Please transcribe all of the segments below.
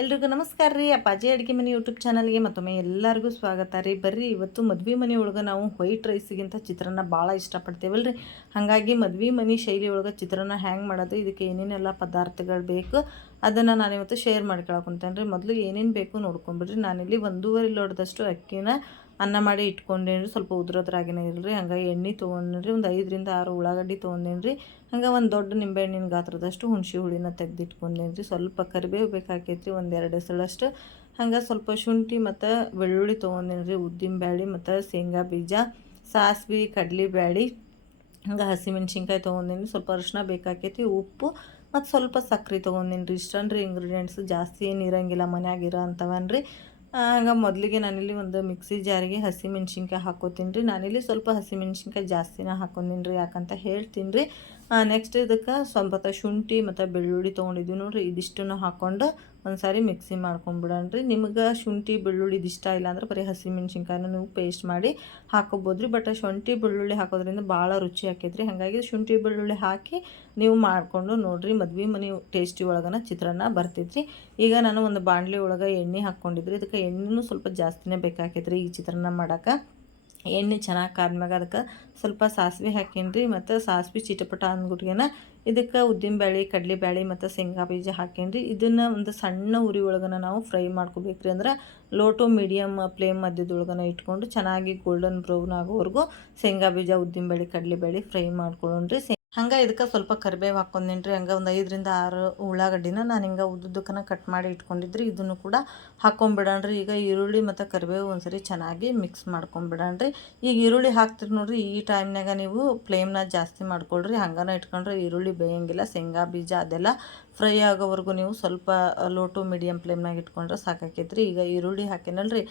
ಎಲ್ರಿಗೂ ನಮಸ್ಕಾರ ರೀ. ಅಪ್ಪಾಜಿ ಅಡುಗೆ ಮನೆ ಯೂಟ್ಯೂಬ್ ಚಾನಲ್ಗೆ ಮತ್ತೊಮ್ಮೆ ಎಲ್ಲರಿಗೂ ಸ್ವಾಗತ ರೀ. ಬರ್ರಿ, ಇವತ್ತು ಮದ್ವೆ ಮನೆ ಒಳಗೆ ನಾವು ವೈಟ್ ರೈಸಿಗಿಂತ ಚಿತ್ರಾನ್ನ ಭಾಳ ಇಷ್ಟಪಡ್ತೇವಲ್ರಿ. ಹಾಗಾಗಿ ಮದ್ವೆ ಮನೆ ಶೈಲಿ ಒಳಗೆ ಚಿತ್ರಾನ್ನ ಹ್ಯಾಂಗೆ ಮಾಡೋದು, ಇದಕ್ಕೆ ಏನೇನೆಲ್ಲ ಪದಾರ್ಥಗಳು ಬೇಕು ಅದನ್ನು ನಾನಿವತ್ತು ಶೇರ್ ಮಾಡ್ಕೊಳಕುಂತೇನೆ ರೀ. ಮೊದಲು ಏನೇನು ಬೇಕು ನೋಡ್ಕೊಂಬಿಡ್ರಿ. ನಾನಿಲ್ಲಿ 1.5 ಲೋಟದಷ್ಟು ಅಕ್ಕಿನ ಅನ್ನ ಮಾಡಿ ಇಟ್ಕೊಂಡೇನಿ. ಸ್ವಲ್ಪ ಉದ್ರೋದ್ರಾಗಿನೇ ಇರಲಿ. ಹಂಗಾಗಿ ಎಣ್ಣೆ ತೊಗೊಂಡ್ರಿ, ಒಂದು 5ರಿಂದ 6 ಉಳ್ಳಾಗಡ್ಡಿ ತೊಗೊಂಡೇನಿ ರೀ. ಹಂಗೆ ಒಂದು ದೊಡ್ಡ ನಿಂಬೆಹಣ್ಣಿನ ಗಾತ್ರದಷ್ಟು ಹುಣಸೆ ಹುಳಿನ ತೆಗೆದಿಟ್ಕೊಂಡೇನಿ ರೀ. ಸ್ವಲ್ಪ ಕರಿಬೇವು ಬೇಕಾಕೈತ್ರಿ, ಒಂದು 2 ಎಸಳಷ್ಟು. ಹಂಗೆ ಸ್ವಲ್ಪ ಶುಂಠಿ ಮತ್ತು ಬೆಳ್ಳುಳ್ಳಿ ತೊಗೊಂಡೇನಿ ರೀ. ಉದ್ದಿನ ಬ್ಯಾಳೆ ಮತ್ತು ಶೇಂಗಾ ಬೀಜ, ಸಾಸ್ವೆ, ಕಡ್ಲೆ ಬ್ಯಾಳೆ, ಹಂಗೆ ಹಸಿಮೆಣ್ಸಿನ್ಕಾಯಿ ತೊಗೊಂಡೇನಿ. ಸ್ವಲ್ಪ ಅರಿಶಿನ ಬೇಕಾಕೈತಿ, ಉಪ್ಪು ಮತ್ತು ಸ್ವಲ್ಪ ಸಕ್ಕರೆ ತೊಗೊಂಡೇನಿ ರೀ. ಇಷ್ಟನ್ರಿ ಇಂಗ್ರೀಡಿಯೆಂಟ್ಸ್, ಜಾಸ್ತಿ ಏನು ಇರೋಂಗಿಲ್ಲ, ಮನ್ಯಾಗಿರೋ ಅಂಥವನ್ರಿ. ಹಂಗೆ ಮೊದಲಿಗೆ ನಾನಿಲ್ಲಿ ಒಂದು ಮಿಕ್ಸಿ ಜಾರಿಗೆ ಹಸಿಮೆಣ್ಸಿನ್ಕಾಯಿ ಹಾಕೋತೀನಿ ರೀ. ನಾನಿಲ್ಲಿ ಸ್ವಲ್ಪ ಹಸಿಮೆಣ್ಸಿನ್ಕಾಯಿ ಜಾಸ್ತಿನ ಹಾಕೊಂಡೀನಿ ರೀ, ಯಾಕಂತ ಹೇಳ್ತೀನಿ ರೀ. ನೆಕ್ಸ್ಟ್ ಇದಕ್ಕೆ ಸ್ವಲ್ಪ ಶುಂಠಿ ಮತ್ತು ಬೆಳ್ಳುಳ್ಳಿ ತೊಗೊಂಡಿದ್ವಿ ನೋಡಿರಿ. ಇದಿಷ್ಟನ್ನು ಹಾಕ್ಕೊಂಡು ಒಂದು ಸಾರಿ ಮಿಕ್ಸಿ ಮಾಡ್ಕೊಂಬಿಡೋಣ ರೀ. ನಿಮ್ಗೆ ಶುಂಠಿ ಬೆಳ್ಳುಳ್ಳಿ ಇದಿಷ್ಟ ಇಲ್ಲ ಅಂದ್ರೆ ಬರೀ ಹಸಿಮೆಣ್ಸಿನ್ಕಾಯಿನ ನೀವು ಪೇಸ್ಟ್ ಮಾಡಿ ಹಾಕೋಬೋದು ರೀ. ಬಟ್ ಶುಂಠಿ ಬೆಳ್ಳುಳ್ಳಿ ಹಾಕೋದ್ರಿಂದ ಭಾಳ ರುಚಿ ಆಕೈತ್ರಿ. ಹಾಗಾಗಿ ಶುಂಠಿ ಬೆಳ್ಳುಳ್ಳಿ ಹಾಕಿ ನೀವು ಮಾಡಿಕೊಂಡು ನೋಡಿರಿ, ಮದ್ವೆ ಮನೆ ಟೇಸ್ಟಿ ಒಳಗನ ಚಿತ್ರಾನ್ನ ಬರ್ತೈತ್ರಿ. ಈಗ ನಾನು ಒಂದು ಬಾಣಲೆ ಒಳಗೆ ಎಣ್ಣೆ ಹಾಕ್ಕೊಂಡಿದ್ರಿ. ಇದಕ್ಕೆ ಎಣ್ಣೆನೂ ಸ್ವಲ್ಪ ಜಾಸ್ತಿನೇ ಬೇಕಾಕೈತ್ರಿ ಈ ಚಿತ್ರಾನ್ನ ಮಾಡೋಕೆ. ಎಣ್ಣೆ ಚೆನ್ನಾಗಿ ಕಾದ್ಮ್ಯಾಗ ಅದಕ್ಕೆ ಸ್ವಲ್ಪ ಸಾಸಿವೆ ಹಾಕೀನಿ ರೀ. ಮತ್ತು ಸಾಸಿವೆ ಚಿಟಪಟ ಅಂದ್ಬಿಟ್ಗೆನ ಇದಕ್ಕೆ ಉದ್ದಿನಬೇಳೆ, ಕಡಲೆಬೇಳೆ ಮತ್ತು ಶೇಂಗಾ ಬೀಜ ಹಾಕೀನಿ ರೀ. ಇದನ್ನು ಒಂದು ಸಣ್ಣ ಉರಿ ಒಳಗನ ನಾವು ಫ್ರೈ ಮಾಡ್ಕೋಬೇಕ್ರಿ. ಅಂದ್ರೆ ಲೋ ಟು ಮೀಡಿಯಮ್ ಫ್ಲೇಮ್ ಮಧ್ಯದೊಳಗನ ಇಟ್ಕೊಂಡು ಚೆನ್ನಾಗಿ ಗೋಲ್ಡನ್ ಬ್ರೌನ್ ಆಗೋವರೆಗೂ ಶೇಂಗಾ ಬೀಜ, ಉದ್ದಿನಬೇಳೆ, ಕಡಲೆಬೇಳೆ ಫ್ರೈ ಮಾಡ್ಕೊಳ್ಳೋಣ್ರಿ. ಹಂಗೆ ಇದಕ್ಕೆ ಸ್ವಲ್ಪ ಕರಿಬೇವು ಹಾಕ್ಕೊಂಡೇನಿ ರೀ. ಹಂಗೆ ಒಂದು 5ರಿಂದ 6 ಉಳ್ಳಾಗಡ್ಡಿನ ನಾನು ಹಿಂಗೆ ಉದ್ದುದ್ದಕ್ಕನ ಕಟ್ ಮಾಡಿ ಇಟ್ಕೊಂಡಿದ್ರಿ. ಇದನ್ನು ಕೂಡ ಹಾಕ್ಕೊಂಬಿಡೋಣ್ರಿ. ಈಗ ಈರುಳ್ಳಿ ಮತ್ತು ಕರಿಬೇವು ಒಂದ್ಸರಿ ಚೆನ್ನಾಗಿ ಮಿಕ್ಸ್ ಮಾಡ್ಕೊಂಬಿಡೋಣ್ರಿ. ಈಗ ಈರುಳ್ಳಿ ಹಾಕ್ತೀರಿ ನೋಡಿರಿ, ಈ ಟೈಮ್ನಾಗ ನೀವು ಫ್ಲೇಮ್ನ ಜಾಸ್ತಿ ಮಾಡ್ಕೊಳ್ರಿ. ಹಂಗನ ಇಟ್ಕೊಂಡ್ರೆ ಈರುಳ್ಳಿ ಬೇಯಂಗಿಲ್ಲ. ಶೇಂಗಾ ಬೀಜ ಅದೆಲ್ಲ ಫ್ರೈ ಆಗೋವರೆಗೂ ನೀವು ಸ್ವಲ್ಪ ಲೋ ಟು ಮೀಡಿಯಮ್ ಫ್ಲೇಮ್ನಾಗ ಇಟ್ಕೊಂಡ್ರೆ ಸಾಕಾಕೈತ್ರಿ. ಈಗ ಈರುಳ್ಳಿ ಹಾಕಿನಲ್ರಿ,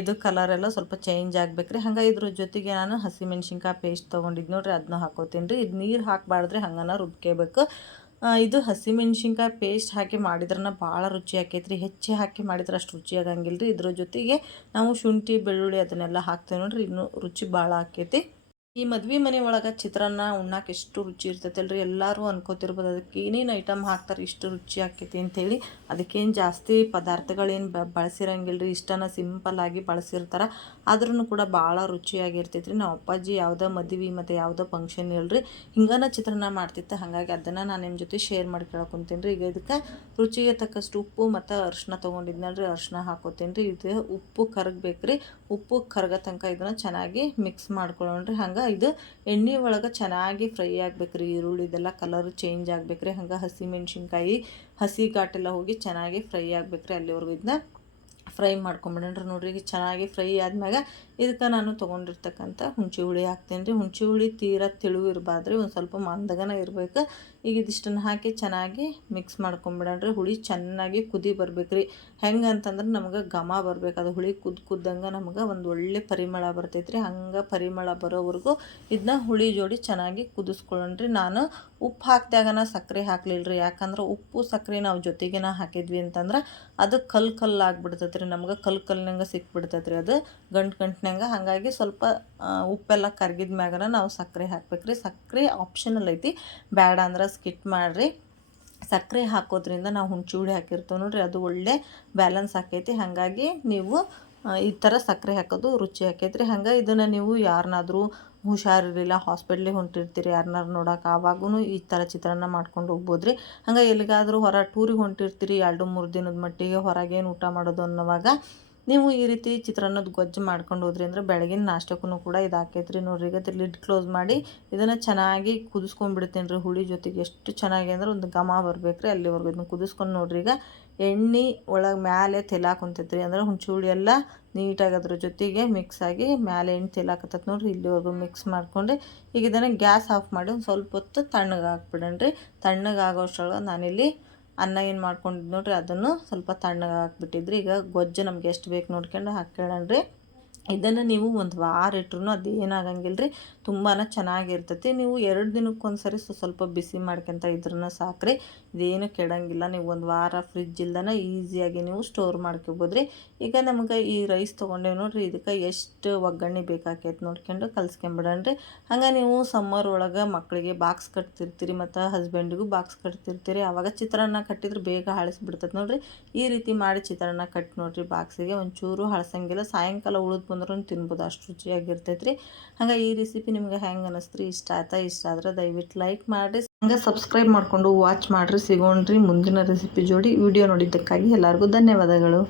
ಇದು ಕಲರೆಲ್ಲ ಸ್ವಲ್ಪ ಚೇಂಜ್ ಆಗ್ಬೇಕ್ರಿ. ಹಂಗೆ ಇದ್ರ ಜೊತೆಗೆ ನಾನು ಹಸಿಮೆಣ್ಸಿನ್ಕಾಯಿ ಪೇಸ್ಟ್ ತೊಗೊಂಡಿದ್ದು ನೋಡಿರಿ, ಅದನ್ನ ಹಾಕೋತೀನಿ ರೀ. ಇದು ನೀರು ಹಾಕಬಾರ್ದ್ರಿ, ಹಂಗನ ರುಬ್ಕೋಬೇಕು. ಇದು ಹಸಿಮೆಣ್ಸಿನ್ಕಾಯಿ ಪೇಸ್ಟ್ ಹಾಕಿ ಮಾಡಿದ್ರನ ಭಾಳ ರುಚಿ ಆಕೈತ್ರಿ. ಹೆಚ್ಚಿ ಹಾಕಿ ಮಾಡಿದ್ರೆ ಅಷ್ಟು ರುಚಿ ಆಗಂಗಿಲ್ಲ ರೀ. ಇದ್ರ ಜೊತೆಗೆ ನಾವು ಶುಂಠಿ ಬೆಳ್ಳುಳ್ಳಿ ಅದನ್ನೆಲ್ಲ ಹಾಕ್ತೇವೆ ನೋಡಿರಿ, ಇನ್ನೂ ರುಚಿ ಭಾಳ ಆಕೈತಿ. ಈ ಮದ್ವೆ ಮನೆ ಒಳಗೆ ಚಿತ್ರಾನ್ನ ಉಣ್ಣಾಕೆ ಎಷ್ಟು ರುಚಿ ಇರ್ತೈತಲ್ರಿ. ಎಲ್ಲರೂ ಅನ್ಕೋತಿರ್ಬೋದು ಅದಕ್ಕೆ ಏನೇನು ಐಟಮ್ ಹಾಕ್ತಾರೆ ಇಷ್ಟು ರುಚಿ ಆಕೈತಿ ಅಂಥೇಳಿ. ಅದಕ್ಕೇನು ಜಾಸ್ತಿ ಪದಾರ್ಥಗಳೇನು ಬಳಸಿರಂಗಿಲ್ಲ ರೀ. ಇಷ್ಟನ ಸಿಂಪಲ್ಲಾಗಿ ಬಳಸಿರ್ತಾರೆ, ಆದ್ರೂ ಕೂಡ ಭಾಳ ರುಚಿಯಾಗಿರ್ತೈತೆ ರೀ. ನಾವು ಅಪ್ಪಾಜಿ ಯಾವುದೋ ಮದುವೆ ಮತ್ತು ಯಾವುದೋ ಫಂಕ್ಷನ್ ಇಲ್ರಿ, ಹಿಂಗನ ಚಿತ್ರಾನ್ನ ಮಾಡ್ತಿತ್ತು. ಹಾಗಾಗಿ ಅದನ್ನು ನಾನು ನಿಮ್ಮ ಜೊತೆ ಶೇರ್ ಮಾಡಿ ಕೇಳ್ಕೊತೀನಿ ರೀ. ಈಗ ಇದಕ್ಕೆ ರುಚಿಗೆ ತಕ್ಕಷ್ಟು ಉಪ್ಪು ಮತ್ತು ಅರಿಶಿನ ತೊಗೊಂಡಿದ್ನಲ್ರಿ, ಅರಿಶಿನ ಹಾಕೋತೀನಿ ರೀ. ಇದು ಉಪ್ಪು ಕರಗಬೇಕು ರೀ. ಉಪ್ಪು ಕರಗೋ ತನಕ ಇದನ್ನು ಚೆನ್ನಾಗಿ ಮಿಕ್ಸ್ ಮಾಡ್ಕೊಳ್ಳೋಣ್ರಿ. ಹಂಗೆ ಇದು ಎಣ್ಣೆ ಒಳಗೆ ಚೆನ್ನಾಗಿ ಫ್ರೈ ಆಗ್ಬೇಕು ರೀ. ಈರುಳ್ಳಿದೆಲ್ಲ ಕಲರ್ ಚೇಂಜ್ ಆಗ್ಬೇಕು ರೀ. ಹಂಗೆ ಹಸಿಮೆಣ್ಸಿನ್ಕಾಯಿ ಹಸಿ ಘಾಟೆಲ್ಲ ಹೋಗಿ ಚೆನ್ನಾಗಿ ಫ್ರೈ ಆಗ್ಬೇಕು ರೀ. ಅಲ್ಲಿವರೆಗೂ ಇದನ್ನ ಫ್ರೈ ಮಾಡ್ಕೊಂಬಿಡೋಣ್ರಿ. ನೋಡಿರಿ, ಈಗ ಚೆನ್ನಾಗಿ ಫ್ರೈ ಆದ್ಮ್ಯಾಗ ಇದಕ್ಕೆ ನಾನು ತೊಗೊಂಡಿರ್ತಕ್ಕಂಥ ಹುಣಸೆ ಹುಳಿ ಹಾಕ್ತೀನಿ ರೀ. ಹುಣಸೆ ಹುಳಿ ತೀರಾ ತೆಳು ಇರಬಾರ್ದ್ರಿ, ಒಂದು ಸ್ವಲ್ಪ ಮಂದಗನ ಇರಬೇಕು. ಈಗ ಇದಿಷ್ಟನ್ನು ಹಾಕಿ ಚೆನ್ನಾಗಿ ಮಿಕ್ಸ್ ಮಾಡ್ಕೊಂಬಿಡೋಣ್ರಿ. ಹುಳಿ ಚೆನ್ನಾಗಿ ಕುದಿ ಬರ್ಬೇಕು ರೀ. ಹೆಂಗೆ ಅಂತಂದ್ರೆ ನಮ್ಗೆ ಘಮ ಬರ್ಬೇಕು. ಅದು ಹುಳಿ ಕುದ್ದಂಗೆ ನಮ್ಗೆ ಒಂದು ಒಳ್ಳೆ ಪರಿಮಳ ಬರ್ತೈತ್ರಿ. ಹಂಗೆ ಪರಿಮಳ ಬರೋವರೆಗೂ ಇದನ್ನ ಹುಳಿ ಜೋಡಿ ಚೆನ್ನಾಗಿ ಕುದಿಸ್ಕೊಳ್ಳೋಣ್ರಿ. ನಾನು ಉಪ್ಪು ಹಾಕಿದಾಗನ ಸಕ್ಕರೆ ಹಾಕ್ಲಿಲ್ಲ ರೀ, ಯಾಕಂದ್ರೆ ಉಪ್ಪು ಸಕ್ಕರೆ ನಾವು ಜೊತೆಗೇನ ಹಾಕಿದ್ವಿ ಅಂತಂದ್ರೆ ಅದು ಕಲ್ಲು ಆಗ್ಬಿಡ್ತೈತೆ ರೀ. ನಮ್ಗೆ ಕಲ್ನಂಗೆ ಸಿಕ್ಬಿಡ್ತೈತೆ ರೀ, ಅದು ಗಂಟು. ಹಾಗಾಗಿ ಸ್ವಲ್ಪ ಉಪ್ಪೆಲ್ಲ ಕರಗಿದ ಮ್ಯಾಗನ ನಾವು ಸಕ್ಕರೆ ಹಾಕ್ಬೇಕ್ರಿ. ಸಕ್ಕರೆ ಆಪ್ಷನಲ್ ಐತಿ, ಬೇಡ ಅಂದ್ರೆ ಸ್ಕಿಪ್ ಮಾಡಿರಿ. ಸಕ್ಕರೆ ಹಾಕೋದ್ರಿಂದ ನಾವು ಹುಣಸೆ ಹುಳಿ ಹಾಕಿರ್ತೀವಿ ನೋಡಿರಿ, ಅದು ಒಳ್ಳೆ ಬ್ಯಾಲೆನ್ಸ್ ಆಕೈತಿ. ಹಾಗಾಗಿ ನೀವು ಈ ಥರ ಸಕ್ಕರೆ ಹಾಕೋದು ರುಚಿ ಆಕೈತ್ರಿ. ಹಂಗೆ ಇದನ್ನು ನೀವು ಯಾರನ್ನಾದ್ರೂ ಹುಷಾರಿರಲಿಲ್ಲ, ಹಾಸ್ಪಿಟ್ಲಿಗೆ ಹೊಂಟಿರ್ತೀರಿ ಯಾರನ್ನಾರು ನೋಡೋಕೆ, ಆವಾಗೂ ಈ ಥರ ಚಿತ್ರಾನ್ನ ಮಾಡ್ಕೊಂಡು ಹೋಗ್ಬೋದು ರೀ. ಹಂಗೆ ಎಲ್ಲಿಗಾದರೂ ಟೂರಿಗೆ ಹೊಂಟಿರ್ತೀರಿ 2-3 ದಿನದ ಮಟ್ಟಿಗೆ, ಹೊರಗೇನು ಊಟ ಮಾಡೋದು ಅನ್ನೋವಾಗ ನೀವು ಈ ರೀತಿ ಚಿತ್ರಾನ್ನದ ಗೊಜ್ಜು ಮಾಡ್ಕೊಂಡು ಹೋದ್ರಿ ಅಂದ್ರೆ ಬೆಳಗಿನ ನಾಷ್ಟಕ್ಕೂ ಕೂಡ ಇದು ಆಕೈತ್ರಿ. ನೋಡ್ರಿ, ಈಗ ಲಿಡ್ ಕ್ಲೋಸ್ ಮಾಡಿ ಇದನ್ನು ಚೆನ್ನಾಗಿ ಕುದಿಸ್ಕೊಂಡ್ಬಿಡ್ತೀನಿ ರೀ. ಹುಳಿ ಜೊತೆಗೆ ಎಷ್ಟು ಚೆನ್ನಾಗಿ ಅಂದ್ರೆ ಒಂದು ಘಮ ಬರ್ಬೇಕು ರೀ. ಅಲ್ಲಿವರೆಗೂ ಇದನ್ನು ಕುದಿಸ್ಕೊಂಡು ನೋಡ್ರಿ. ಈಗ ಎಣ್ಣೆ ಒಳಗೆ ಮ್ಯಾಲೆ ತೆಲಾಕುಂತೈತೆ ರೀ. ಅಂದ್ರೆ ಹುಣಸೆ ಹುಳಿ ಎಲ್ಲ ನೀಟಾಗಿ ಅದ್ರ ಜೊತೆಗೆ ಮಿಕ್ಸ್ ಆಗಿ ಮ್ಯಾಲೆ ಎಣ್ಣೆ ತೆಲಾಕತ್ತೈತೆ ನೋಡ್ರಿ. ಇಲ್ಲಿವರೆಗೂ ಮಿಕ್ಸ್ ಮಾಡ್ಕೊಂಡು ಈಗ ಇದನ್ನು ಗ್ಯಾಸ್ ಆಫ್ ಮಾಡಿ ಒಂದು ಸ್ವಲ್ಪ ಹೊತ್ತು ತಣ್ಣಗೆ ಹಾಕ್ಬಿಡೋಣ ರೀ. ತಣ್ಣಗೆ ಆಗೋಷ್ಟರೊಳಗೆ ನಾನಿಲ್ಲಿ ಅನ್ನ ಏನು ಮಾಡ್ಕೊಂಡಿದ್ದು ನೋಡ್ರಿ, ಅದನ್ನು ಸ್ವಲ್ಪ ತಣ್ಣಗೆ ಹಾಕ್ಬಿಟ್ಟಿದ್ರಿ. ಈಗ ಗೊಜ್ಜು ನಮ್ಗೆ ಎಷ್ಟು ಬೇಕು ನೋಡ್ಕೊಂಡು ಹಾಕ್ಕೊಳ್ಳೋಣ ರೀ. ಇದನ್ನು ನೀವು ಒಂದು ವಾರ ಇಟ್ರೂ ಅದು ಏನಾಗಂಗಿಲ್ಲ ರೀ, ತುಂಬಾ ಚೆನ್ನಾಗಿರ್ತೈತಿ. ನೀವು 2 ದಿನಕ್ಕೊಂದ್ಸರಿ ಸ್ವಲ್ಪ ಬಿಸಿ ಮಾಡ್ಕೊತ ಇದ್ರೂ ಸಾಕ್ರಿ, ಇದೇನು ಕೆಡಂಗಿಲ್ಲ. ನೀವು ಒಂದು ವಾರ ಫ್ರಿಜ್ ಇಲ್ದನ ಈಸಿಯಾಗಿ ನೀವು ಸ್ಟೋರ್ ಮಾಡ್ಕೊಬೋದು ರೀ. ಈಗ ನಮ್ಗೆ ಈ ರೈಸ್ ತೊಗೊಂಡೇವು ನೋಡಿರಿ, ಇದಕ್ಕೆ ಎಷ್ಟು ಒಗ್ಗರಣೆ ಬೇಕಾಕೈತೆ ನೋಡ್ಕೊಂಡು ಕಲ್ಸ್ಕೊಂಬಿಡೋಣ್ರಿ. ಹಂಗೆ ನೀವು ಸಮ್ಮರ್ ಒಳಗೆ ಮಕ್ಕಳಿಗೆ ಬಾಕ್ಸ್ ಕಟ್ತಿರ್ತೀರಿ ಮತ್ತು ಹಸ್ಬೆಂಡಿಗೂ ಬಾಕ್ಸ್ ಕಟ್ತಿರ್ತೀರಿ, ಆವಾಗ ಚಿತ್ರಾನ್ನ ಕಟ್ಟಿದ್ರೆ ಬೇಗ ಹಳಸ್ಬಿಡ್ತೈತೆ ನೋಡಿರಿ. ಈ ರೀತಿ ಮಾಡಿ ಚಿತ್ರಾನ್ನ ಕಟ್ಟಿ ನೋಡಿರಿ ಬಾಕ್ಸಿಗೆ, ಒಂಚೂರು ಹಳಸಂಗಿಲ್ಲ. ಸಾಯಂಕಾಲ ಉಳಿದು ಬಂದ್ರೂ ತಿನ್ಬೋದು, ಅಷ್ಟು ರುಚಿಯಾಗಿರ್ತೈತೆ ರೀ. ಹಂಗೆ ಈ ರೆಸಿಪಿ ನಿಮ್ಗೆ ಹೆಂಗೆ ಅನ್ನಿಸ್ತ್ರಿ? ಇಷ್ಟ ಆಯ್ತಾ? ಇಷ್ಟ ಆದ್ರೆ ದಯವಿಟ್ಟು ಲೈಕ್ ಮಾಡಿರಿ, ಹಂಗೆ ಸಬ್ಸ್ಕ್ರೈಬ್ ಮಾಡಿಕೊಂಡು ವಾಚ್ ಮಾಡಿರಿ. ಸಿಗೋಣ್ರಿ ಮುಂದಿನ ರೆಸಿಪಿ ಜೋಡಿ. ವಿಡಿಯೋ ನೋಡಿದ್ದಕ್ಕಾಗಿ ಎಲ್ಲರಿಗೂ ಧನ್ಯವಾದಗಳು.